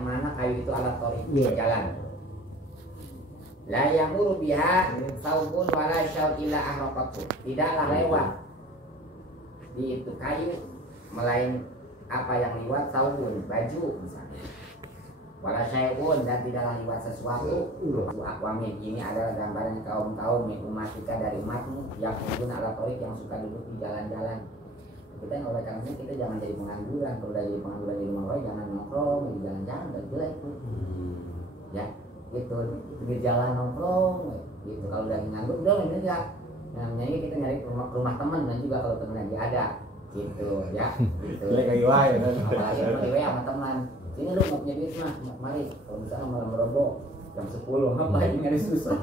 mana kayu itu alat torik berjalan. La yamuru biha saubun wala syau'ila ahraqatu. Tidaklah lewat di itu kayu melain apa yang lewat saubun, baju misalnya. Wala syai'un, dan tidaklah lewat sesuatu. Aqwamin, ini adalah gambaran kaum-kaum min umatika dari umatmu yang menggunakan alat torik yang suka duduk di jalan-jalan. Kita yang oleh karena kita jangan jadi pengangguran. Kalau udah jadi pengangguran di rumah orang jangan nongkrong di jalan-jalan, udah jelek ya gitu, di jalan nongkrong gitu. Kalau udah nganggur udah ini enggak. Nah, jadi kita nyari rumah teman dan juga kalau teman lagi ada gitu ya gitu. Lagi wae kan. Apalagi lagi wae sama teman. Sini lu mau punya duit mah, mari. Kalau misalnya malam merobok jam 10 ngapain nyari susah.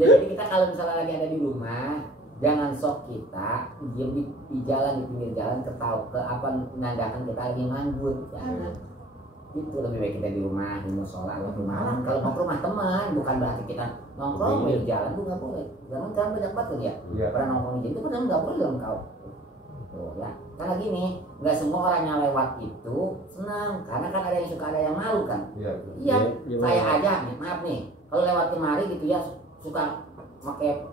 Jadi kita kalau misalnya lagi ada di rumah, jangan sok kita diem di jalan, di pinggir jalan, ketawa ke apa menandakan kita lagi nganggur. Jangan. Itu lebih baik kita di rumah, di musola, di rumah. Kalau mau ke rumah teman, bukan berarti kita nongkrong di jalan tuh nggak boleh. Jangan kan banyak banget ya. Pernah nongkrong di itu kan nggak boleh dong kau. Tuh ya. Karena gini, nggak semua orang yang lewat itu senang. Karena kan ada yang suka, ada yang malu kan. Iya. Saya aja nih, maaf nih. Kalau lewat kemari gitu ya suka pakai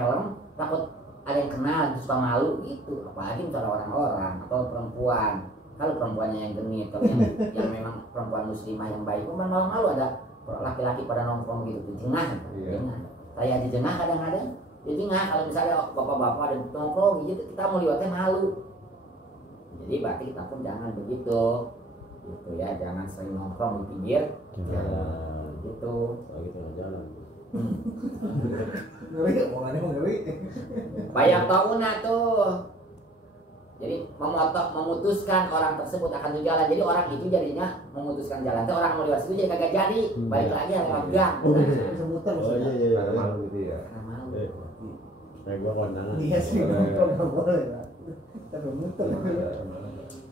helm, takut ada yang kenal, suka malu gitu. Apalagi misalnya orang-orang atau perempuan. Kalau perempuannya yang genit, kalau yang memang perempuan muslimah yang baik, kan malu-malu ada laki-laki pada nongkrong gitu, jengah. Saya di jengah kadang-kadang, ya jengah. Kalau misalnya bapak-bapak ada nongkrong gitu, kita mau liwatnya malu. Jadi berarti kita pun jangan begitu, gitu ya, jangan sering nongkrong di pinggir jalan, gitu. Lagi tengah jalan. Bayang tauna tuh. Jadi memutuskan orang tersebut akan jalan. Jadi orang itu jadinya memutuskan jalan. Tapi orang mau lewat situ jadi kagak jadi. Balik lagi lewat gang. Semuter. Oh iya. Ada malu gitu ya. Malu. Kayak gua kondangan. Iya sih, nggak boleh lah. Kita muter.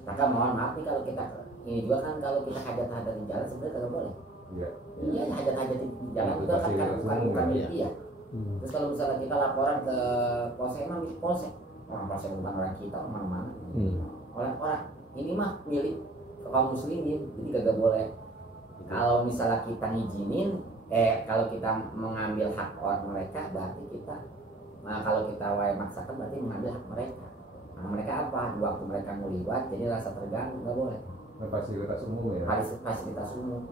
Maka mohon maaf nih kalau kita ini juga kan kalau kita hajat-hajat di jalan sebenarnya kagak boleh. Iya, hajat-hajat di jalan itu kan bukan ya. Terus kalau misalnya kita laporan ke polsek, emang di polsek. Orang polsek bukan orang kita, mana-mana. Orang-orang ini mah milik kaum muslimin, jadi kagak boleh. Kalau misalnya kita ngizinin, kalau kita mengambil hak orang mereka, berarti kita, nah kalau kita maksakan berarti mengambil hak mereka. Nah mereka apa? Di waktu mereka mau liwat, jadi rasa terganggu, nggak boleh. Fasilitas umum ya. Fasilitas umum.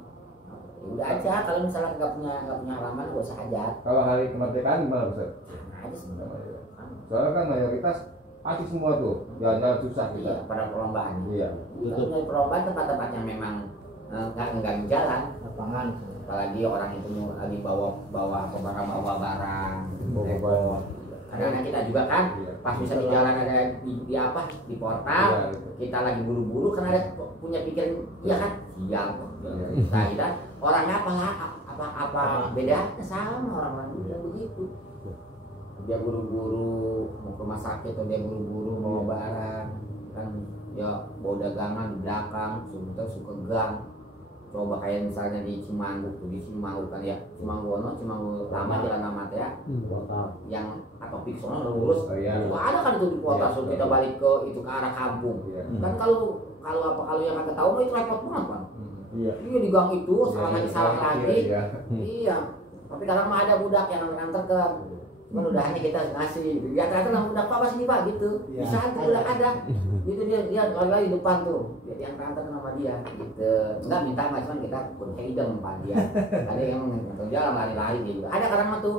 Ya udah aja, kalau misalnya nggak punya halaman, gak usah hajat. Kalau hari kemerdekaan gimana Ustaz? Nah aja sebenarnya. Soalnya kan mayoritas pasti semua tuh jalan-jalan susah kita. Iya, pada perlombaan. Iya. Itu dari perlombaan tempat-tempat yang memang nggak jalan, lapangan. Apalagi orang itu lagi bawa barang. Karena kita juga kan pas bisa di jalan ada di apa di portal, kita lagi buru-buru karena ada punya pikiran, iya kan sial. Nah kita orangnya apa bedanya sama orang-orang juga begitu. Dia buru-buru mau ke rumah sakit atau dia buru-buru bawa barang kan, ya bawa dagangan di belakang, sebentar suka gang. Coba kayak misalnya di Cimanggu kan ya, Cimanggu lama jalan amat ya, yang atau piksono lurus, ada kan itu di kota, so kita balik ke itu ke arah kampung. Kan kalau yang kagak tahu itu repot banget kan. Iya di gang itu salah lagi. Iya. Tapi kadang mah ada budak yang nganter ke, cuman udah hanya kita ngasih gitu. Ya ternyata budak Pak sini Pak gitu. Bisa itu udah ada. Gitu dia lagi di depan tuh. Dia yang nganter nama dia gitu. Enggak minta macam kita pun idem Pak dia. Ada yang nganter jalan lari-lari gitu. Ada kadang mah tuh.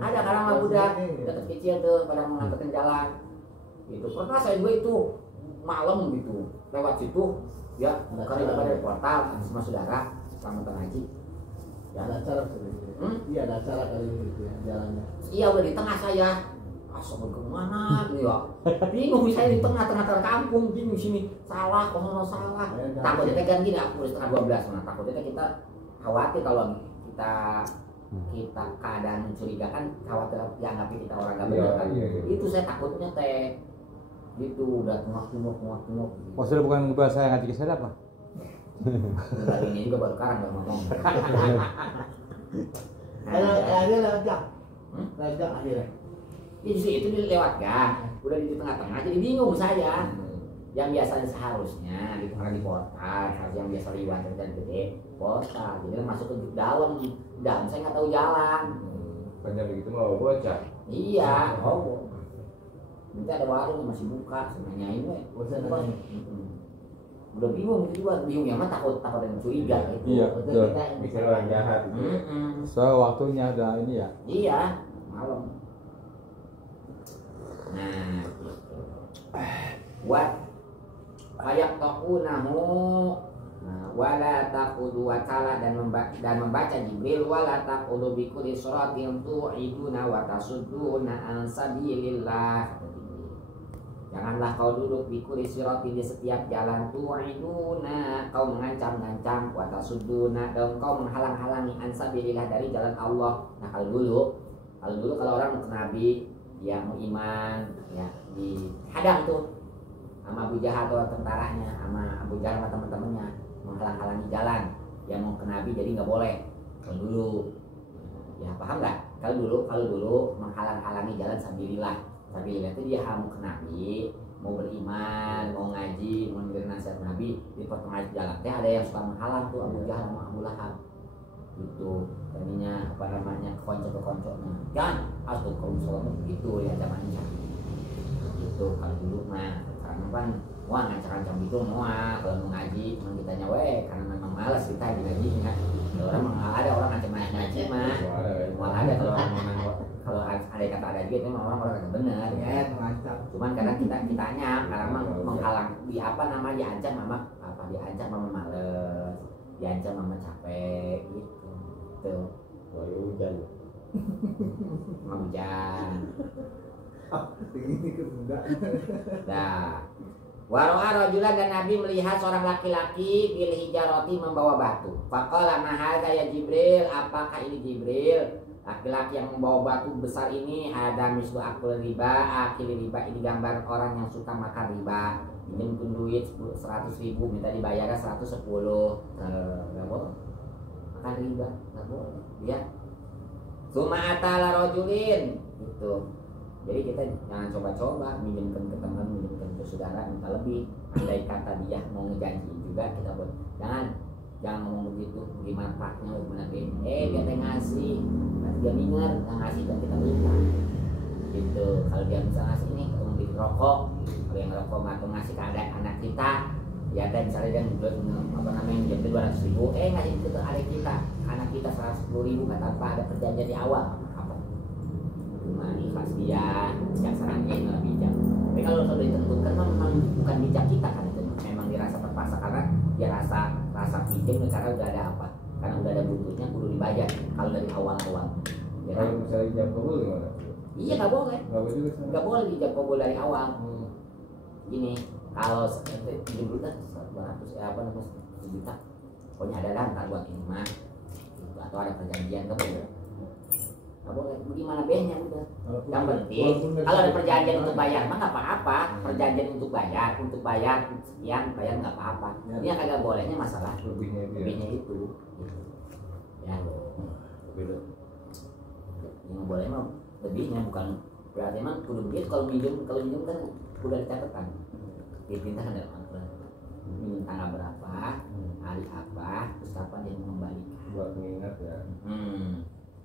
Ada kadang mah budak dekat kecil tuh pada mengantarkan jalan. Gitu. Pernah saya juga itu malam gitu lewat situ ya karena dari portal sama saudara selamat haji. Ya ada acara iya ada acara kali ini gitu ya jalannya. Iya udah di tengah saya. Asal kemana gitu ya. Bingung saya di tengah-tengah kampung bingung sini salah kono salah. Takutnya kan gini aku setengah 12 nah takutnya kita khawatir kalau kita keadaan mencurigakan khawatir dianggapi kita orang gak benar kan. Itu saya takutnya teh gitu udah tengok. Oh sudah bukan bahasa yang ngaji saya apa? Hari ini juga baru karang baru ngomong. Akhirnya lewat gang. Lewat gang akhirnya. Ya justru itu lewat gang. Udah di tengah-tengah jadi bingung saya. yang biasanya seharusnya di portal, harus yang biasa liwat dan gede portal, jadi masuk ke dalam saya nggak tahu jalan. Banyak begitu mau bocah. Iya, nanti ada warung yang masih buka, semuanya ini. Udah bingung ya mah takut dengan curiga gitu. Iya, betul. Mikir orang jahat. So waktunya udah ini ya. Iya, malam. Nah, gitu. Wat ayak taqunahu wala taqudu wa ta'ala dan membaca Jibril wala taqulu bi kulli suratin tu'iduna wa tasudduna an sabilillah. Janganlah kau duduk di kulli siratin di setiap jalan tu'iduna, kau mengancam-ngancam, wa tasudduna, dan kau menghalang-halangi an sabilillah dari jalan Allah. Nah, kalau dulu kalau orang mau ke Nabi, dia mau iman, ya dihadang tuh sama Abu Jahal atau tentaranya, sama Abu Jahal sama teman-temannya menghalang-halangi jalan. Yang mau ke Nabi jadi nggak boleh. Kalau dulu, ya paham nggak? Kalau dulu menghalang-halangi jalan sabilillah itu dia mau ke Nabi, mau beriman, mau ngaji, mau dengerin nasihat Nabi, di pertengahan jalan teh ada yang suka menghalang tuh Abu Jahal sama Abu Lahab. Gitu, tadinya kekonco-kekonconya. Jangan, asal kaum sholat gitu ya zamannya. Gitu kalau dulu mah, sekarang kan wah ngancam-ngancam gitu kalau mau ngaji cuma ditanya karena memang malas kita ngaji ya. Orang ada orang ngancam-ngaji mah. Ada kalau ada kata ada gitu memang orang kata benar ya mengancam. Cuman kadang kitanya karena menghalang di apa namanya diancam mama males, diancam mama capek gitu. Tuh. Hujan. Hujan. Ini ke enggak. Nah, waro'a rajulan dan Nabi melihat seorang laki-laki bil hijarati membawa batu. Faqala ma hadza ya Jibril, apakah ini Jibril? Laki-laki yang membawa batu besar ini ada mislu akul riba, akil riba ini gambar orang yang suka makan riba. Pinjam duit 100.000 minta dibayarnya 110. Enggak boleh. Makan riba, enggak boleh. Ya. Suma atala rajulin gitu. Jadi kita jangan coba-coba minjemkan ke teman, minjemkan ke saudara minta lebih. Andai kata dia mau ngejanjiin juga kita buat jangan ngomong begitu. Gimana paknya gimana dia teh ngasih, dia ingat ngasih dan kita minta. Gitu. Kalau dia bisa ngasih ini untuk beli rokok, kalau yang rokok atau ngasih ke anak kita, ya teh misalnya dia minjem 200.000, ngasih ke adik kita, anak kita 110.000 nggak tanpa ada perjanjian di awal. Ikhlas dia, bijaksananya itu bijak. Tapi kalau sudah ditentukan memang bukan bijak kita kan itu, memang dirasa terpaksa karena dia rasa pinjam karena udah ada apa, karena udah ada butuhnya kudu dibayar. Kalau dari awal-awal, ya kan? Kalau misalnya dijam kabul gimana? Iya nggak boleh. Nggak boleh dijam kabul dari awal. Gini, kalau pinjam dulu kan 200 juta, pokoknya ada ntar buat ini mah, atau ada perjanjian nggak boleh. Nggak boleh, gimana behnya udah. Yang penting kalau ada perjanjian untuk bayar mah nggak apa-apa. Perjanjian untuk bayar sekian bayar nggak apa-apa. Ini yang kagak bolehnya masalah lebihnya itu. Ya, yang boleh mah lebihnya, bukan berarti mah kudu begitu. Kalau minjem kan udah dicatatkan. Diperintah kan dalam Al-Quran. Minjem tanggal berapa, hari apa, terus kapan dia mengembalikan. Buat mengingat ya.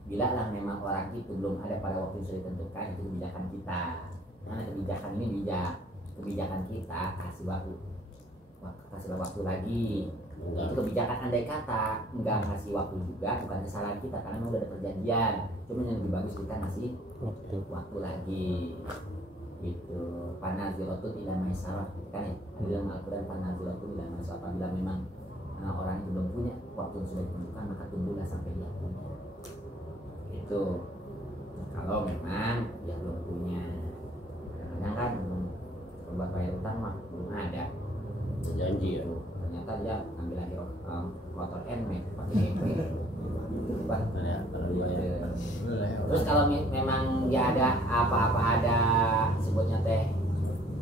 Bila lah memang orang itu belum ada pada waktu yang sudah ditentukan, itu kebijakan kita. Karena kebijakan ini kebijakan kita kasih waktu lagi. Itu kebijakan andai kata enggak kasih waktu juga bukan kesalahan kita karena memang udah ada perjanjian. Cuma yang lebih bagus kita ngasih waktu lagi. Gitu. Panazilatu ila maisarah kan ya. Di dalam Al-Qur'an panazilatu ila maisarah, apabila memang orang itu belum punya waktu yang sudah ditentukan maka tunggulah sampai dia punya. Itu kalau memang dia belum punya. Kadang-kadang kan buat bayar utang mah belum ada Janji ya. ternyata dia ambil lagi motor NMAX pakai MP. Terus kalau memang dia ada apa-apa ada sebutnya teh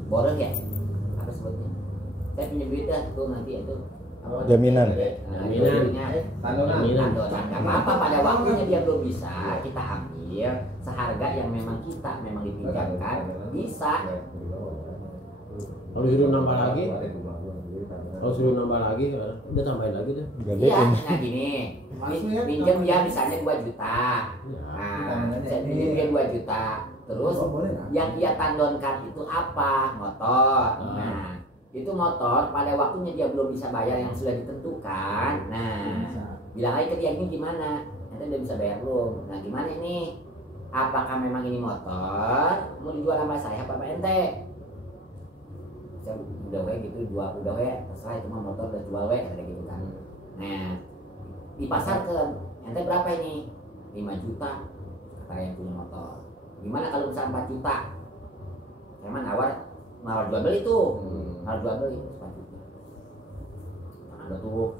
borong ya, apa sebutnya, saya punya duit dah tuh nanti itu jaminan. Tandonan. Gak apa-apa, pada waktunya dia belum bisa kita ambil seharga yang memang kita memang dipinjamkan bisa. Kalau suruh nambah lagi, kalau suruh nambah lagi, udah tambahin lagi deh. Iya, nah gini, pinjam ya misalnya 2 juta. Nah, saya pinjam dia 2 juta. Terus yang dia tandonkan itu apa? Motor. Nah, itu motor pada waktunya dia belum bisa bayar yang sudah ditentukan. Nah, bilang aja ke dia ini gimana? Nanti udah bisa bayar belum? Nah, gimana ini? Apakah memang ini motor mau dijual sama saya apa ente? Saya udah gitu jual udah terserah itu mah motor udah jual ada gitu kan. Nah, di pasar ke ente berapa ini? 5 juta kata yang punya motor. Gimana kalau misalnya 4 juta? Emang nawar jual beli tuh. Nawar jual beli 4 juta. Nah, ada tuh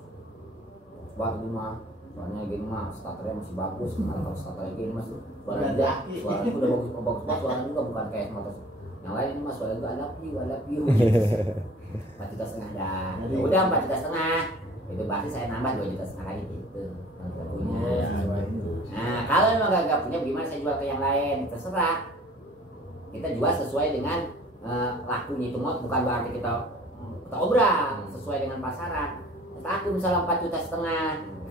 buat rumah. Soalnya gini mah starternya masih bagus. Malah kalau starternya gini mas suaranya udah bagus banget. Suaranya juga bukan kayak motor yang lain ini mas suaranya juga ada view 4,5 juta dah. Udah 4,5 juta. Itu berarti saya nambah 2,5 juta lagi gitu. Kalau tidak punya. Nah, kalau memang gak punya, gimana saya jual ke yang lain? Terserah. Kita jual sesuai dengan lakunya itu, bukan berarti kita obral sesuai dengan pasaran. Kata aku misalnya 4,5 juta,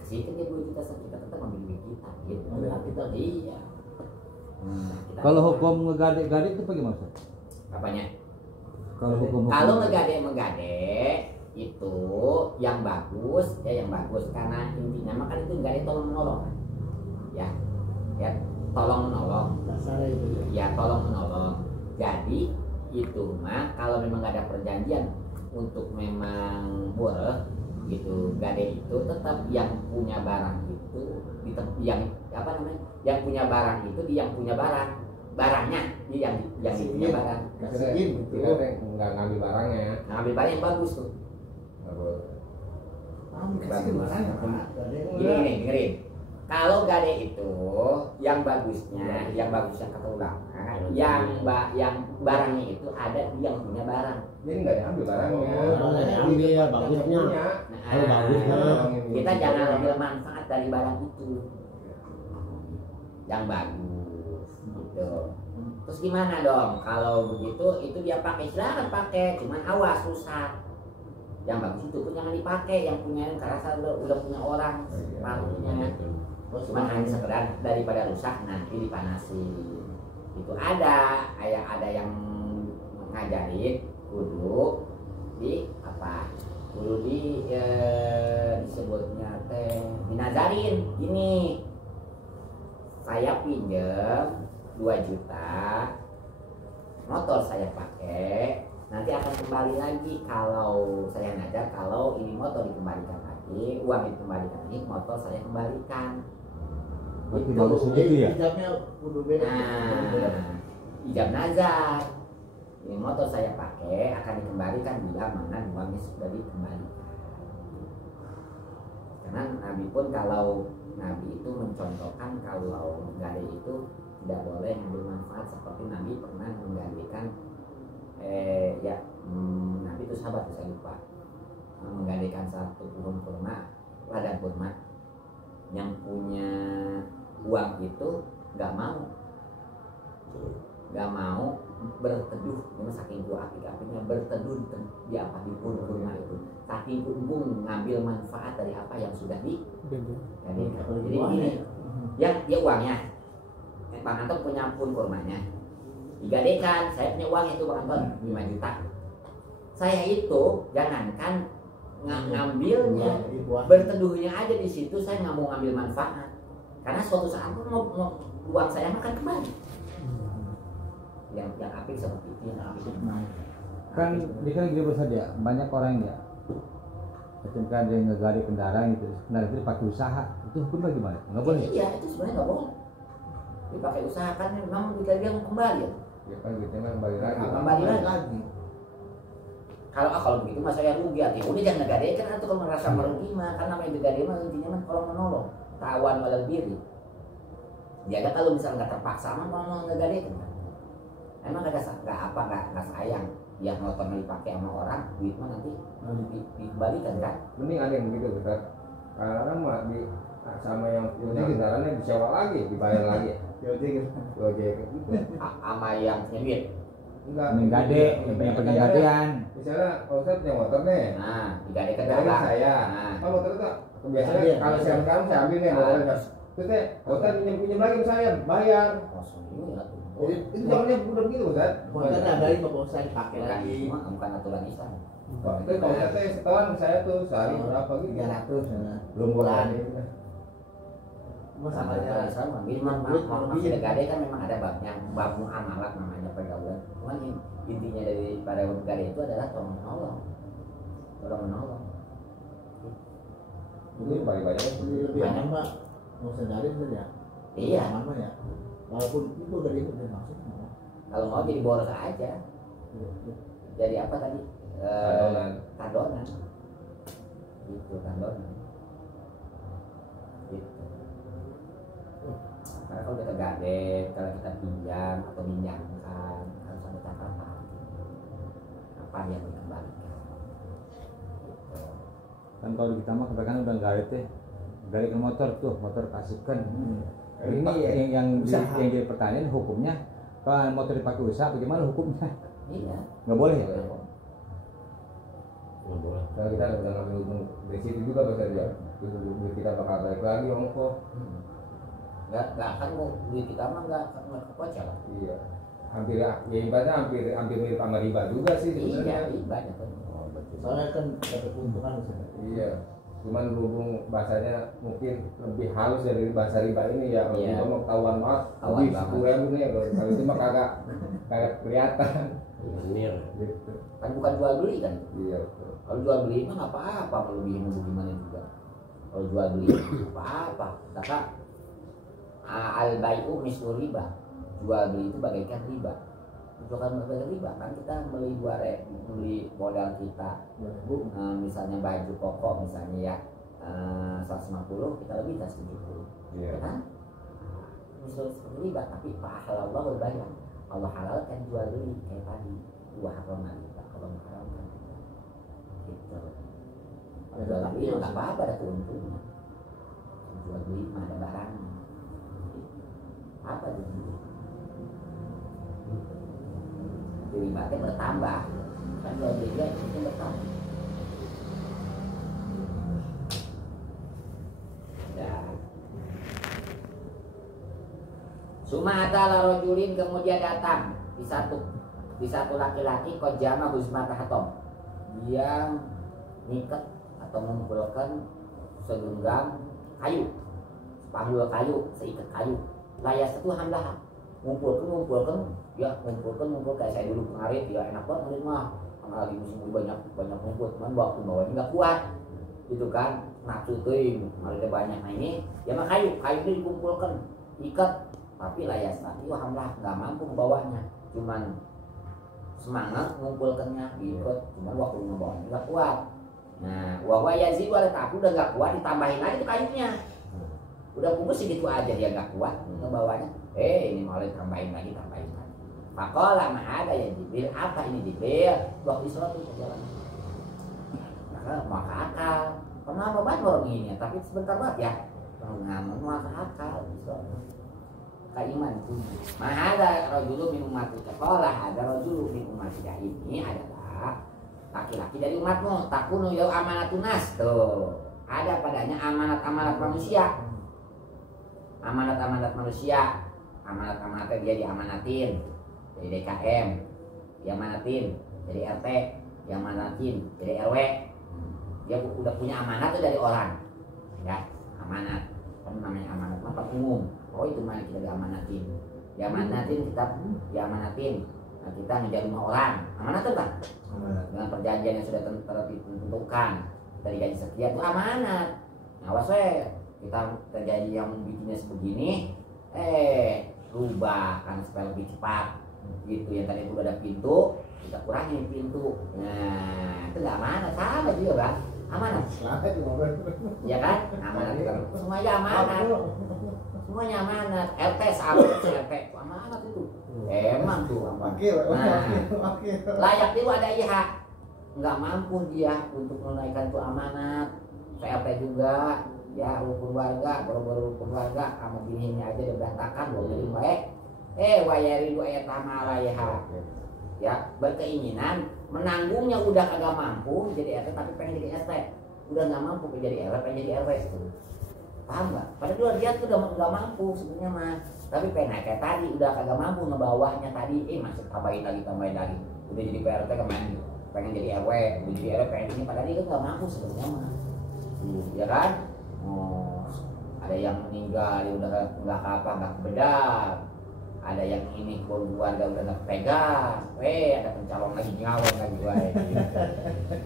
kasih dia 2,5 juta, kita tetap ambil duit kita. Gitu. Kita iya. Kalau hukum ngegade-gade itu bagaimana? Apanya? Kalau ngegade itu yang bagus karena intinya mah kan itu gade tolong menolong. Ya tolong menolong. Ya tolong menolong. Jadi itu mah kalau memang gak ada perjanjian untuk memang boleh gitu, gade itu tetap yang punya barang itu yang punya barang itu dia yang punya barangnya dia yang punya barang. Kita nggak ngambil barangnya. Ngambil barang yang bagus tuh. Gini dengerin. Kalau gade itu yang bagusnya kata ulama, yang barangnya itu ada yang punya barang. Jadi nggak diambil barangnya. Ambil ya bagusnya. Kalau bagusnya kita jangan ambil manfaat dari barang itu. Yang bagus gitu. Terus gimana dong kalau begitu itu dia pakai, silakan pakai, cuman awas rusak. Yang bagus itu pun jangan dipakai, yang punya karasa udah punya orang paruhnya. Cuman hanya sekedar daripada rusak nanti dipanasi. Itu ada yang ngajarin kudu di apa? Kudu disebutnya dinazarin gini. Saya pinjam 2 juta, motor saya pakai, nanti akan kembali lagi kalau saya nazar, kalau ini motor dikembalikan lagi, uang dikembalikan lagi, motor saya kembalikan. Berarti bagus begitu ya? Ijabnya kudu beda. Nah, ijab nazar. Ini motor saya pakai akan dikembalikan bila mana uangnya sudah dikembalikan. Karena Nabi pun Nabi itu mencontohkan kalau gade itu tidak boleh ngambil manfaat, seperti Nabi pernah menggantikan Nabi itu sahabat saya lupa menggantikan satu pohon kurma, ladang kurma, yang punya uang itu nggak mau berteduh, ini saking gua api-apinya berteduh di pohon kurma itu, saking kumpul ngambil manfaat dari apa yang sudah jadi ini yang dia uangnya Bang Anton punya pohon kurmanya digadekan, saya punya uang itu Bang Anton 5 juta, saya itu jangankan ngambilnya, berteduhnya aja di situ, saya nggak mau ngambil manfaat karena suatu saat mau uang saya makan kembali. Yang apik seperti itu kan dia kan gede besar dia, banyak orang ya macam kan dia ngegade kendaraan gitu, kendaraan itu dipakai usaha, itu hukum bagaimana? Nggak boleh? Iya, itu sebenarnya nggak boleh dipakai usaha, kan memang dia mau kembali ya. Ya kan gitu kan kembali lagi. Kalau begitu mah saya rugi, ya udah jangan ngegadekan atau kalau merasa merugi mah, kan namanya ngegade mah intinya mah kalau menolong, tawan walal diri. Jaga kalau misalnya nggak terpaksa mah mau ngegadekan. Emang nggak sayang ya motornya dipakai sama orang, duit mah nanti dikembalikan kan? Mending ada yang begitu Ustaz. Kadang mah sama yang punya kendaraannya disewa lagi, dibayar lagi. Gojek gitu. Sama yang punya duit. enggak menggade yang pegang gadean. Misalnya Pak Ustadz punya motor nih, Nah, digadekan dari dagang. saya, Nah, Pak motor itu biasanya kalau sekarang saya ambil nih motornya, terus teh Ustadz pinjam lagi ke saya, bayar. kosong juga tuh. Jadi itu zamannya udah begitu Ustadz. Motor nadain Bapak Ustadz dipakai lagi. Bukan aturan Islam. Itu Pak Ustadz teh setoran saya tuh sehari berapa gitu? 300 ya. Belum bulan. Sama aturan Islam, masih gade kan memang ada babnya, bab muamalah namanya pergaulan. Cuman intinya dari pada gade itu adalah tolong menolong. Ini banyak-banyak. Lebih aman Pak. Mau sendiri bener ya? Iya. Aman Pak ya. Walaupun itu dari itu maksud. Kalau mau jadi boros aja. Jadi apa tadi? Kandonan. Gitu kandonan. Gitu. Karena kalau kita gade, kalau kita pinjam atau minjamkan harus ada catatan. Apa yang dikembalikan? Gitu. Kan kalau di kita mah kebanyakan udah gade ke motor tuh, motor kasihkan. Ini yang jadi pertanyaan hukumnya, kalau motor dipakai usaha bagaimana hukumnya? Iya. Nggak boleh ya? Nggak boleh. Kalau kita udah ngambil untung dari situ juga bisa dia, duit kita bakal balik lagi ongkos. Nggak akan mau duit kita mah nggak kekocel. Iya. Hampir ya ibaratnya hampir mirip sama riba juga sih sebenarnya. Iya, ribanya kan. Soalnya kan dapat keuntungan Ustadz. Iya. Cuman berhubung bahasanya mungkin lebih halus dari bahasa riba ini ya. Kalau Iya. kita mau ketahuan mas, Ketahuan lebih banget. 10.000 nih. Kalau itu mah kagak kelihatan. Menir. Gitu. Kan bukan jual beli kan. Iya. Betul. Kalau jual beli mah nggak apa-apa, melebihi gimana juga. Kalau jual beli apa-apa. Kata al-bai'u mislu riba. Jual beli itu bagaikan riba. Itu kan bagaikan riba kan kita beli modal kita. Misalnya baju koko misalnya ya 150 kita lebih dari 70. Iya. Ya kan? Misal seperti riba tapi Allah berbayar. Allah halalkan jual beli kayak tadi. Dua haram riba kalau mengharamkan riba. Gitu. Jual beli nggak apa-apa ada keuntungan. Jual beli mah ada barangnya. Apa itu? Riba itu bertambah. Kan jual beli itu bertambah. Ya. Sumata larojulin kemudian datang di satu laki-laki kojama husmata hatom yang niket atau mengumpulkan segenggam kayu, sepanggul kayu, seikat kayu, layas itu hamlah ngumpulkan kayak saya dulu kemarin ya enak banget ngeliat mah karena lagi musim banyak ngumpul cuman waktu bawahnya nggak kuat gitu kan nafsu tuh ada banyak. Nah ini ya mah kayu itu dikumpulkan ikat tapi layas tadi hamlah nggak mampu membawanya cuman semangat ngumpulkannya ikut cuman waktu membawanya nggak kuat. Nah wawa yazid wala aku udah nggak kuat ditambahin lagi tuh kayunya udah bungkus segitu aja dia nggak kuat ngebawanya ini malah tambahin lagi Pakola mah ada ya Jibril apa ini Jibril waktu sholat itu jalan karena maka akal kenapa banget orang ini tapi sebentar banget ya ngamun maka akal keiman itu mah ada rajulu min umatika qala ada rajulu min umatika ini adalah laki-laki dari umatmu takunu yau amanatunas tuh ada padanya amanat manusia amanat dia diamanatin jadi DKM diamanatin jadi RT diamanatin jadi RW dia udah punya amanat tuh dari orang ya amanat kan namanya amanat tempat umum itu mana kita diamanatin kita diamanatin nah, kita ngejar rumah orang amanat tuh kan dengan perjanjian yang sudah tentukan dari gaji sekian itu amanat awas kita terjadi yang bikinnya sebegini rubah kan supaya lebih cepat gitu yang tadi udah ada pintu kita kurangin pintu nah itu nggak amanat sama juga bang amanat ya kan amanat semuanya amanat RT sama RT amanat itu emang tuh layak itu ada IH nggak mampu dia untuk menunaikan tuh amanat RT juga ya rukun warga baru rukun warga sama bininya aja udah berantakan belum jadi baik wayari lu ayat sama alayha ya berkeinginan menanggungnya udah kagak mampu jadi RT tapi pengen jadi RT, udah nggak mampu jadi RW pengen jadi RW gitu. Paham nggak? Padahal dia tuh udah nggak mampu sebenarnya mah, tapi pengen kayak tadi udah kagak mampu ngebawahnya tadi, masih tambahin lagi udah jadi PRT kemarin pengen jadi RW, udah jadi RW pengen ini, padahal dia kan nggak mampu sebenarnya mah, ya kan? Ada yang meninggal dia udah nggak nggak bedak, ada yang ini keluarga udah nggak pegang, ada pencalon lagi nyawon lagi gue.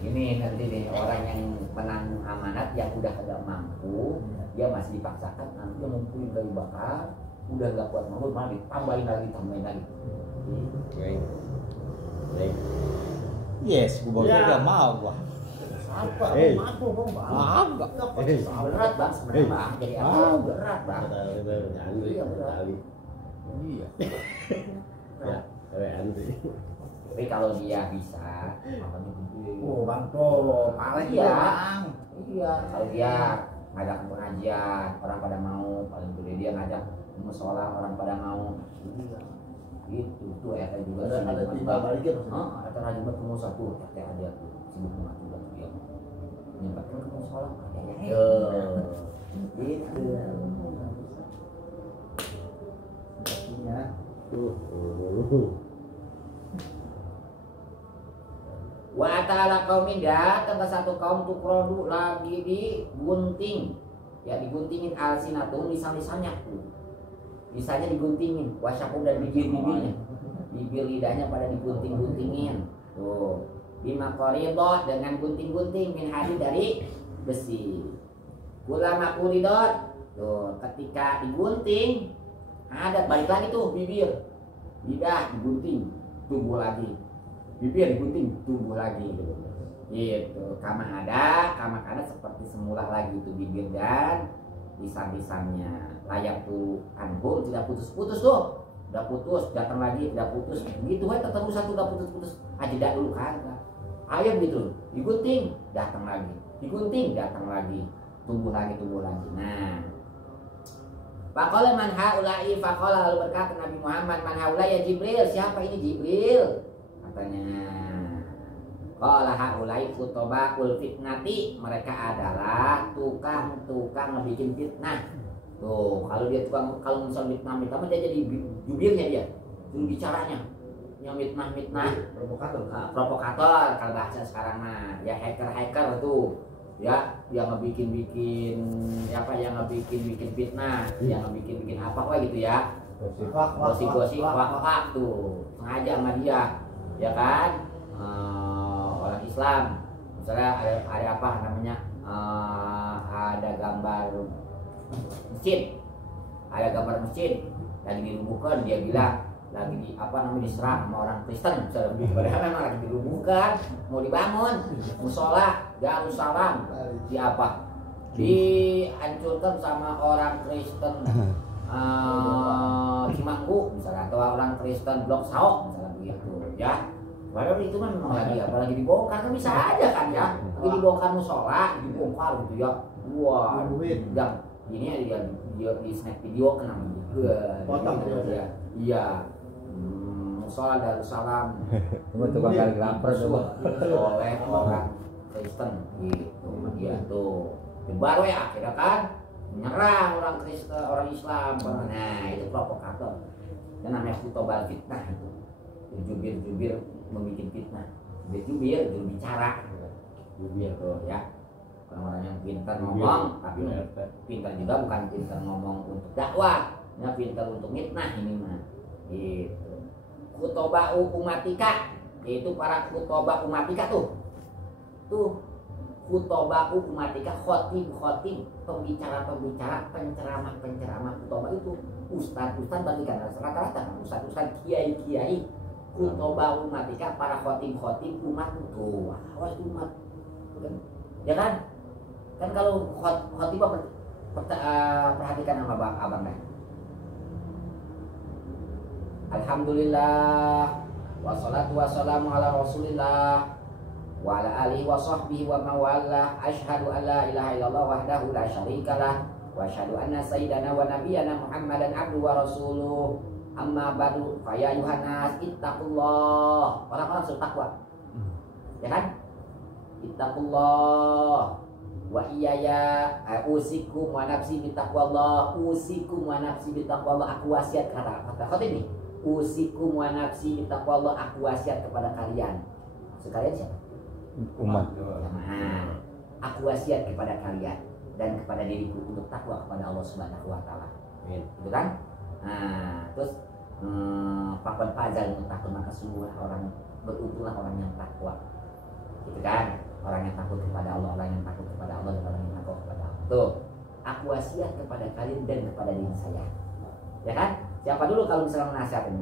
Ini nanti nih orang yang menanggung amanat yang udah kagak mampu, dia masih dipaksakan nanti dia ngumpulin dari bakar, udah nggak kuat mampu malah ditambahin lagi. Yes, gua juga mau gua. Apa? Mampu bang? Berat bang sebenarnya bang, jadi apa? Berat bang. Iya berat. Iya. Ya, Andri. Tapi kalau dia bisa, makanya gede. Bang tuh, parah Iya. bang. Iya, kalau dia ngajak pengajian, orang pada mau, paling gede dia ngajak musola, orang pada mau. Iya. Itu tuh RT juga ada tiba balikin. Ada rajin banget ke satu RT aja tuh, sibuk banget juga tuh dia. Nyempatkan ke musola, gitu. Wa ta'ala qaumin, datang ke satu kaum tuh produk lagi digunting, ya diguntingin alsinatum, lisan-lisannya tuh, lisannya diguntingin, wasyakum dan bibir-bibirnya, bibir lidahnya pada digunting-guntingin tuh, bima qoridah dengan gunting-gunting min hadid dari besi, ulama kuridot tuh, ketika digunting ada balik lagi tuh bibir, lidah digunting, tumbuh lagi, bibir digunting, tumbuh lagi gitu. Kama ada seperti semula lagi itu bibir dan lisan-lisannya. Layak tuh anhur tidak putus-putus tuh, udah putus datang lagi, tidak putus gitu aja terus satu udah putus-putus aja dulu kagak. Ayam gitu, digunting datang lagi, digunting datang lagi, tumbuh lagi. Nah, faqala man haula'i, faqala lalu berkata Nabi Muhammad, man haula'i ya Jibril, siapa ini Jibril? Katanya, qala haula'i khutoba'ul fitnati, mereka adalah tukang ngebikin fitnah. Tuh, kalau dia kalau misal fitnah dia jadi jubirnya dia, juru bicaranya. Yang fitnah provokator kalau bahasa sekarang mah, ya hacker tuh. Ya, yang ngebikin yang ngebikin fitnah, yang ngebikin apa gitu ya, gosip tuh sengaja sama dia, ya kan, orang Islam misalnya ada apa namanya, ada gambar masjid lagi dirubuhkan, dia bilang lagi diserang sama orang Kristen, padahal memang lagi dirubuhkan, mau dibangun musola Darussalam dihancurkan sama orang Kristen Cimanggu misalnya, atau orang Kristen Blok Saok misalnya begitu ya. Padahal itu kan memang lagi dibongkar, kan bisa aja kan ya, lagi dibongkar musola, dibongkar gitu ya. Wah, yang ini dia di snap video kena potong dia. Iya. Musola Darussalam cuma tukang kaligrafer oleh orang Kristen gitu, dia tuh baru ya akhirnya kan menyerang orang Kristen, orang Islam. Nah itu provokator, dan namanya khutobal fitnah itu, jubir membuat fitnah, jubir juru bicara, jubir tuh ya, orang-orang yang pintar ngomong, tapi pintar juga bukan pintar ngomong untuk dakwah, ya pintar untuk fitnah ini mah gitu. Khutoba'u umatika, yaitu para khutobah umatika tuh khutoba'u umatika, khotib pembicara penceramah khutobah itu ustaz bagi kan rata-rata ustaz kiai khutoba'u umatika, para khotib umat tuh, awas umat ya kan kalau khotibah perhatikan sama abang dah. Alhamdulillah wassalatu wassalamu ala rasulillah wa ala alihi wa sahbihi wa mawala. Asyhadu an la ilaha illallah wahdahu la syarikalah wa asyhadu anna sayyidana wa nabiyyana Muhammadan abduhu wa rasuluh. Amma ba'du fa ya yuhanas ittaqullah. Orang-orang suruh takwa. Ya kan? Ittaqullah wa iyaya usikum wa nafsi bittaqwallah. Usikum wa nafsi bittaqwallah. Aku wasiat kata khotib nih. Usikum wa nafsi bittaqwallah. Aku wasiat kepada kalian. Sekalian siapa? Umat. Jamaah. Aku wasiat kepada kalian dan kepada diriku untuk takwa kepada Allah Subhanahu wa taala. Gitu kan? Nah, terus fakon fazal mutakun, maka sungguh orang beruntunglah orang yang takwa. Gitu kan? Orang yang takut kepada Allah, orang yang takut kepada Allah dan orang yang takut kepada Allah. Tuh, aku wasiat kepada kalian dan kepada diri saya. Ya kan? Siapa dulu kalau misalnya menasihatin?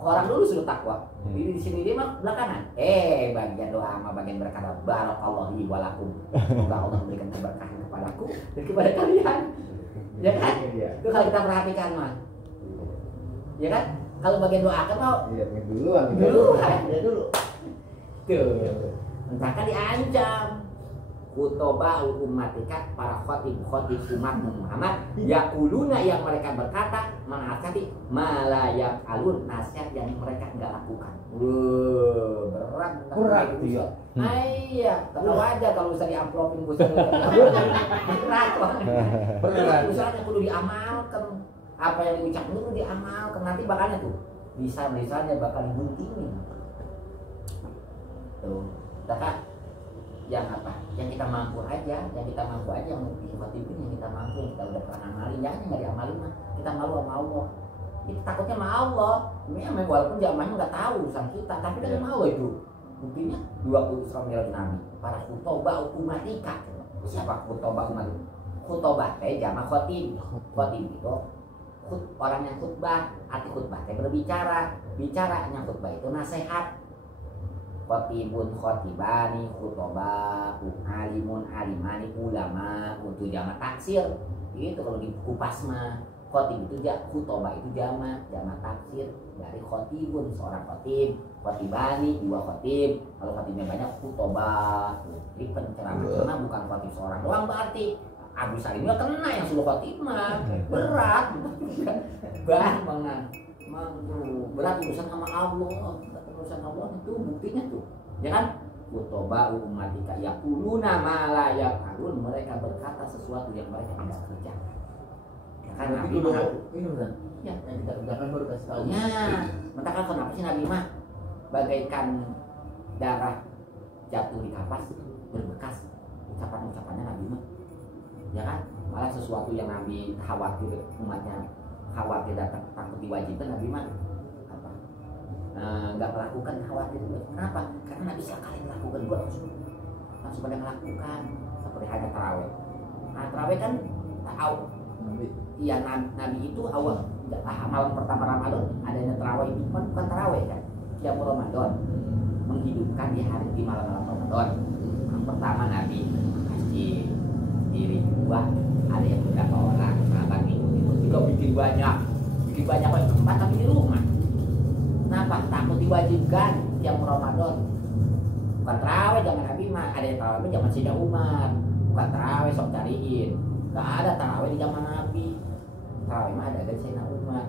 Orang dulu suruh takwa. Di sini dia mah belakangan. Bagian doa sama bagian berkata barakallahu li wa lakum. Semoga Allah memberikan keberkahan kepadaku dan kepada kalian. Ya kan? Itu kalau kita perhatikan mah. Ya kan? Kalau bagian doa kan mau duluan. Tuh. Entahkah diancam kutoba umatika, para khotib umat Muhammad yaquluna, yang mereka berkata menasihati malayak alun, nasihat yang mereka enggak lakukan. Berat ya. Iya, tahu aja kalau bisa diamplopin busanya. Berat. Misalnya kudu diamalkan. Apa yang diucapkan itu diamalkan, nanti bakalnya tuh bisa-bisanya bakal dibuntingin. Tuh, kita yang apa? Yang kita mampu aja, yang khotib ini yang kita mampu, yang kita udah pernah amalin, jangan nggak diamalin mah. Kita malu sama Allah. Kita takutnya sama Allah. Ini walaupun jamaahnya nggak tahu urusan kita, tapi kan mau itu. Buktinya 20 Isra Mi'raj Nabi, para khutobah umatika. Siapa khutobah umat? Khutobah teh jamaah khotib. Khotib itu orang yang khutbah, arti khutbah teh berbicara. Bicaranya khutbah itu nasihat. Khotibun khotibani khutobah, alimun alimani ulama, untuk jama taksir. Itu kalau dikupas mah khotib itu khutobah itu jama taksir dari khotibun, seorang khotib, khotibani dua khotib. Kalau khotibnya banyak khutobah. Jadi penceramah bukan khotib seorang doang, berarti Abu Salimnya kena yang suruh khotib mah berat. Berat urusan sama Allah. Urusan Allah itu buktinya tuh, ya kan? Khutobah umatika yaquluna ma la yaf'alun, mereka berkata sesuatu yang mereka tidak kerjakan. Ya kan Nabi mah ini benar. Ya, yang kita kerjakan baru kasih tahu. Ya, maka kenapa sih Nabi mah bagaikan darah jatuh di kapas berbekas ucapan-ucapannya Nabi mah. Ya kan? Malah sesuatu yang Nabi khawatir umatnya khawatir datang takut diwajibkan, Nabi mah nggak melakukan, khawatir. Kenapa? Karena Nabi sekali melakukan dua langsung pada melakukan, seperti hanya taraweh. Nah, taraweh kan tahu. Iya, Nabi itu awal malam pertama Ramadan adanya taraweh itu bukan taraweh kan? Tiap Ramadan menghidupkan di malam-malam Ramadan. Yang pertama Nabi kasih diri dua, ada yang beberapa orang sahabat itu juga bikin banyak tempat tapi di rumah. Kenapa? Takut diwajibkan tiap Ramadan. Bukan tarawih zaman Nabi mah, ada yang tarawih zaman Sayyidina Umar. Bukan tarawih sok cariin. Gak ada tarawih di zaman Nabi. Tarawih mah ada dari Sayyidina Umar.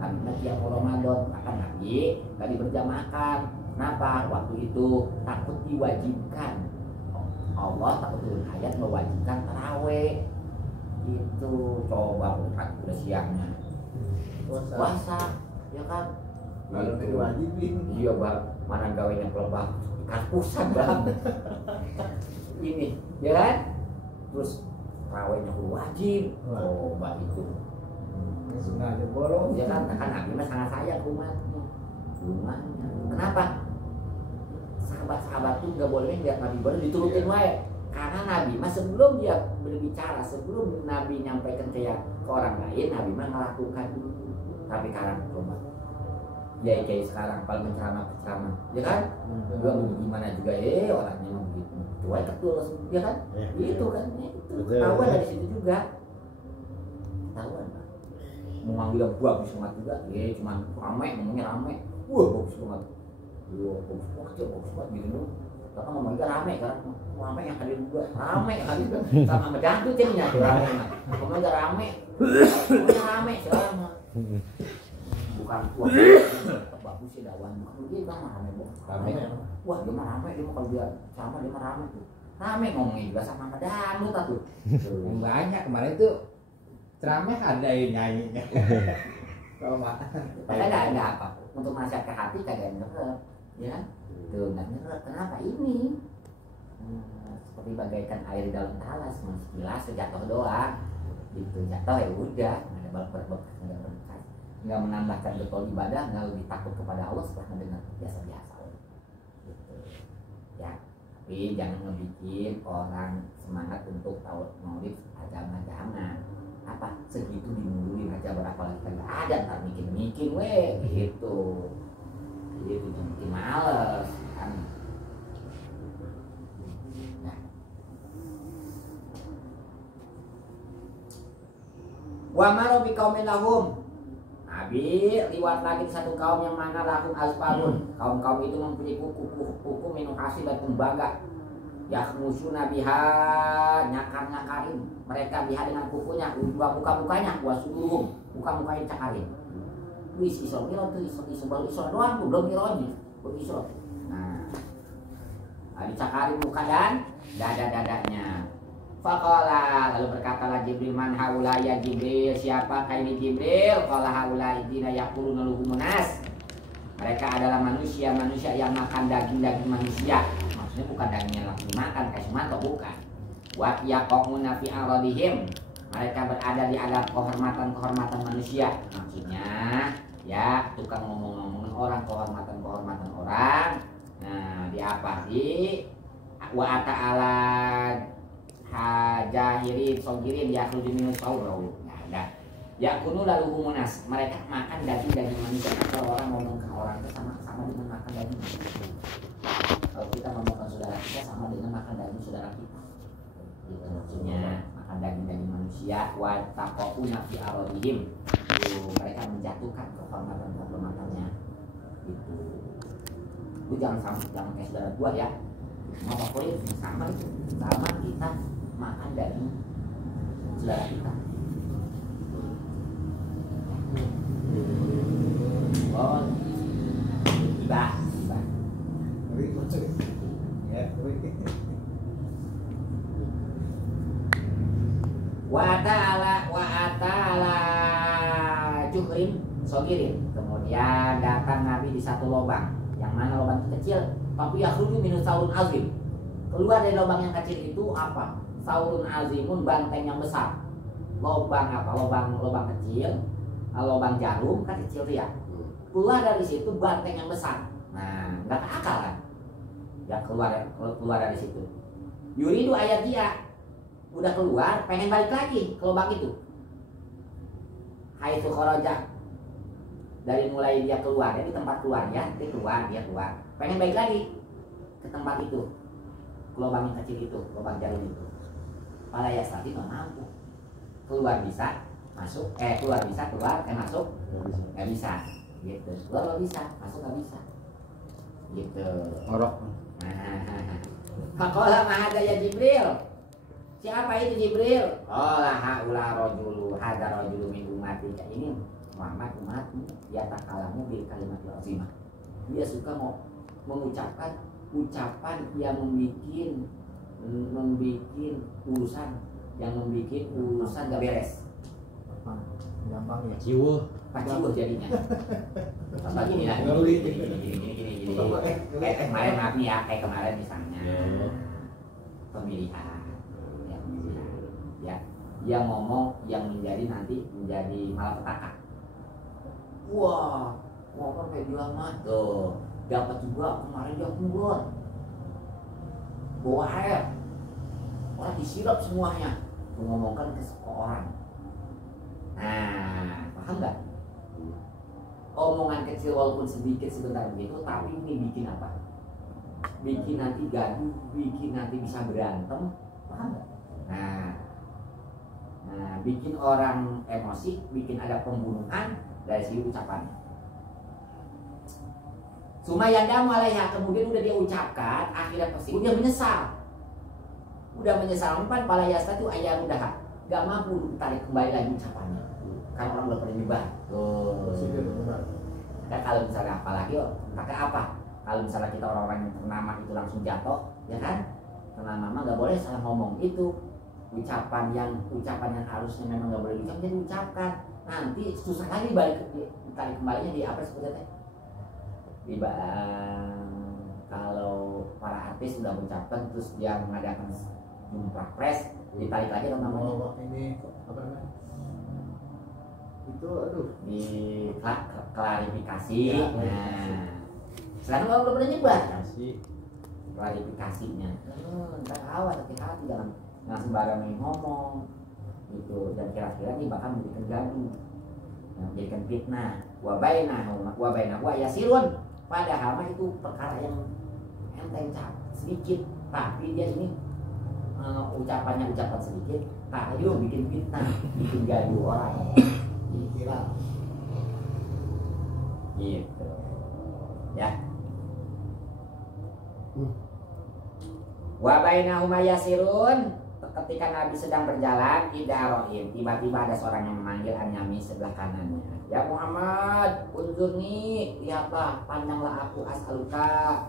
Karena tiap Ramadan akan Nabi gak diberjamaahkan. Kenapa? Waktu itu takut diwajibkan. Allah takut turun ayat mewajibkan tarawih. Itu coba udah siangnya puasa, ya kan? Kalau diwajibin, iya bang, mana gawainya pelebak kampusan bang. Ini, ya kan? Terus tarawihnya wajib, coba itu. sengaja bolong. Ya kan? Kan Nabi mah sangat sayang umatnya. Kenapa? Sahabat-sahabat tuh gak boleh lihat Nabi baru diturutin wae. Karena Nabi mah sebelum dia berbicara, sebelum Nabi nyampaikan ke orang lain, Nabi mah melakukan. Tapi sekarang coba, ya kayak sekarang kalau menceramah, ya kan? Gua gimana juga, orangnya mah begitu. Coba ketul, ya kan? Itu kan, itu ketahuan dari situ juga. Ketahuan, Pak. Mau manggil bagus banget juga, cuma ramai, ngomongnya ramai. Wah, bagus banget. Bagus banget gitu. Karena ngomongnya rame kan, rame yang hadir juga, rame yang hadir juga, sama medangdut ini ya, rame, ngomongnya rame sekarang mah, bukan bagus sih dakwah bukan dia kan rame wah dia mah rame dia mah kalau dia sama dia mah rame tuh rame ngomongin juga sama Madanu tuh yang banyak kemarin tuh ceramah ada yang nyanyinya kalau mak padahal nggak apa untuk nasihat ke hati kagak nyerep ya tuh nggak nyerep kenapa ini seperti bagaikan air di dalam talas sekilas sejatuh doang gitu jatuh ya udah nggak ada berbekas nggak menambahkan betul ibadah nggak lebih takut kepada Allah setelah mendengar biasa-biasa gitu ya tapi jangan ngebikin orang semangat untuk tahu maulid agama jangan apa segitu dimulai aja berapa lagi nggak ada ntar mikir weh gitu jadi bikin males kan nah. Wa maru bi qaumin lahum Nabi liwat lagi di satu kaum yang mana lahum asparun kaum-kaum itu mempunyai kuku minum hasil dan tembaga yakhmusuna biha nyakar-nyakarin mereka biha dengan kukunya buka-bukanya wasuduhum buka-bukanya cakarin wis isra tuh isra doang tuh belum ironya isra nah dicakarin muka dan dada-dadanya faqala lalu berkatalah Jibril man haula ya Jibril siapa ini Jibril qala haula idina yaquluna luhumunas mereka adalah manusia yang makan daging manusia maksudnya bukan dagingnya langsung makan kayak semata bukan wa yaqumuna fi aradihim mereka berada di alam kehormatan manusia maksudnya ya tukang ngomong orang kehormatan orang nah di apa sih wa ta'ala hajahirin sogirin yakhruju minus saurau nggak ada ya kunu lalu humunas mereka makan daging manusia kalau orang ngomong ke orang itu sama dengan makan daging kalau kita ngomongkan saudara kita sama dengan makan daging saudara kita gitu maksudnya makan daging manusia wa taqauna fi aradihim mereka menjatuhkan kehormatannya gitu lu jangan kayak saudara gua ya mau pokoknya sama kita makan daging saudara kita oh tiba wa ta'ala juhrin sogirin kemudian datang Nabi di satu lubang yang mana lubang itu kecil tapi yakhruju minus saurun azim keluar dari lubang yang kecil itu apa saurun azimun banteng yang besar lubang apa lubang kecil lubang jarum kan kecil tuh ya keluar dari situ banteng yang besar nah nggak akal kan ya keluar dari situ yuridu ayat dia udah keluar pengen balik lagi ke lubang itu haitsu kharaja dari mulai dia keluar dari tempat keluarnya dia keluar pengen balik lagi ke tempat itu ke lubang yang kecil itu lubang jarum itu pala yastati nggak mampu keluar bisa masuk keluar bisa masuk nggak bisa gitu keluar bisa masuk nggak bisa gitu orok Faqala mahada ya Jibril siapa itu Jibril qala haula rajulu hadza rajulu min ummati ini Muhammad umatmu dia takalamu bil kalimat azimah dia suka mau mengucapkan ucapan yang membuat urusan gak beres gampang ya jiwa jadinya contoh gini lah gini kemarin maaf nih ya kayak kemarin misalnya pemilihan ya dia ngomong yang menjadi malapetaka wah ngomong kayak bilang mah tuh dapat juga kemarin dia mundur bawa air orang disirap semuanya mengomongkan ke seorang nah paham nggak omongan kecil walaupun sedikit sebentar begitu tapi ini bikin apa bikin nanti gaduh bikin nanti bisa berantem paham nggak nah bikin orang emosi bikin ada pembunuhan dari segi ucapannya Sumayanda malaiha kemudian udah dia ucapkan akhirnya pasti dia menyesal empat palayasta itu ayam udah gak mampu tarik kembali lagi ucapannya kan orang udah pernah nyoba tuh Maka kalau misalnya apalagi pakai apa? Kalau misalnya kita orang-orang yang ternama itu langsung jatuh, ya kan? Ternama mah nggak boleh salah ngomong itu. Ucapan yang harusnya memang nggak boleh diucapkan, jadi ucapkan. Nanti susah lagi tarik kembalinya di apa sebetulnya? Kalau para artis sudah mengucapkan terus dia mengadakan jumpa press, ditarik lagi dong namanya. Ini apa namanya? Itu Di klarifikasi. Nah, sekarang kalau belum pernah nyebar klarifikasinya. Ntar awas, hati-hati jangan sembarang ngomong gitu, dan kira-kira ini bakal menjadikan gaduh, menjadikan fitnah. Wa bainahu yasirun, padahal mah itu perkara yang enteng sedikit, tapi dia ini ucapan sedikit, tahu bikin fitnah, bikin gaduh orang. kira Gitu. Ya. Wa bainahuma yasirun, ketika Nabi sedang berjalan, idarohim, tiba-tiba ada seorang yang memanggil An-Yami sebelah kanannya. Ya Muhammad, unzurni, lihatlah, pandanglah aku, as'aluka,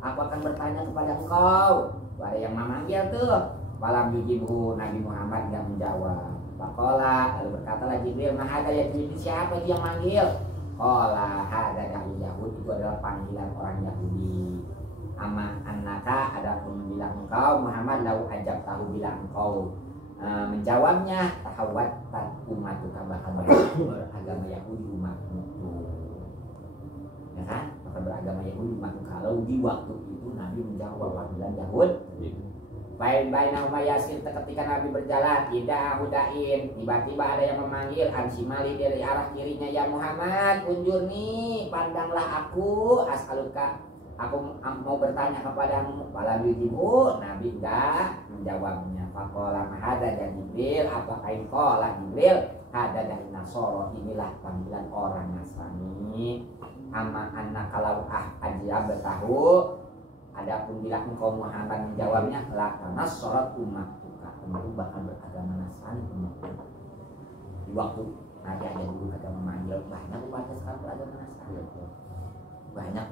aku akan bertanya kepada engkau. Ada yang memanggil tuh. Falam yujibuhu, Nabi Muhammad tidak menjawab. Faqala, lalu berkatalah Jibril, mahada ya Jibril, siapa itu yang manggil? Qala hada dari Yahud, itu adalah panggilan orang Yahudi. Ama annaka, ada pun bilang engkau Muhammad, lau ajab tahu bilang engkau menjawabnya, tahawat umatuka, bakal beragama Yahudi umatmu, ya kan? Bakal beragama Yahudi umatmu. Kalau di waktu itu Nabi menjawab panggilan Yahud. Bainahuma yasir, ketika Nabi berjalan, tidak hudain, tiba-tiba ada yang memanggil ansimali dari arah kirinya, ya Muhammad, unjurni, pandanglah aku, as'aluka, aku mau bertanya kepadamu. Falam yujibu, Nabi enggak menjawabnya. Faqala mahada dan Jibril, apakah qala Jibril, hada dari Nasoro, inilah panggilan orang Nasrani. Ama anna kalau ajab tahu, adapun bila engkau Muhammad menjawabnya, la Nasoro ummatuka, umatku bakal beragama Nasrani umatku. Di waktu Nabi aja dulu kata memanggil, banyak umat sekarang beragama Nasrani, banyak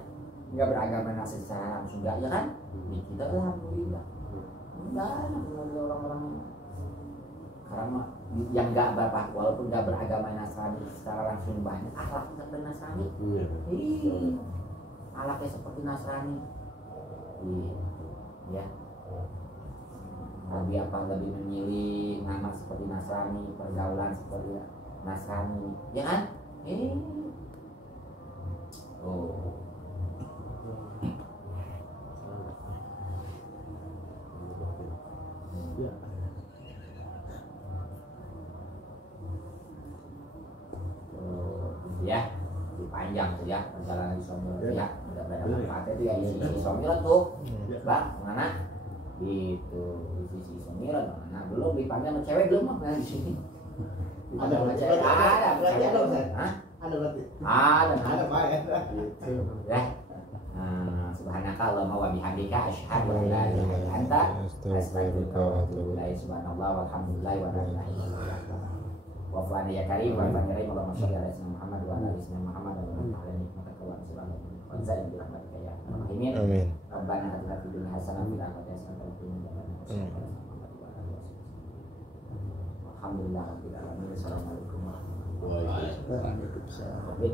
nggak beragama Nasrani secara langsung, enggak, ya kan? Di kita alhamdulillah enggak, orang-orang karena yang nggak bapak, walaupun nggak beragama Nasrani secara langsung, banyak akhlak seperti Nasrani. Akhlaknya seperti Nasrani. Ya. Lebih apa, lebih memilih nama seperti Nasrani, pergaulan seperti Nasrani, ya kan? Ya, dipanjang tuh ya perjalanan Isomil ya, mudah-mudahan manfaatnya itu ya isi Isomil tuh, bang, mana? Gitu, isi Isomil mana? Belum dipanjang sama cewek belum mah di sini. ada cewek, ada berarti ada Ustaz. Ada berarti. Ada Pak ya. Ya. Subhanaka Allahumma wa bihamdika asyhadu an la ilaha illa anta astaghfiruka wa atubu ilaik. Subhanallah walhamdulillah wa la ilaha illallah. Wa fa'ana ya karim wa fa'ana ya Allahumma shalli ala sayyidina Muhammad wa ala ali sayyidina Muhammad wa ala ali nikmataka wa sallallahu wa sallam bi rahmatika ya arhamar rahimin. Amin. Rabbana atina fid dunya hasanah wa fil akhirati hasanah wa qina adzabannar. Alhamdulillah rabbil alamin. Assalamualaikum warahmatullahi wabarakatuh.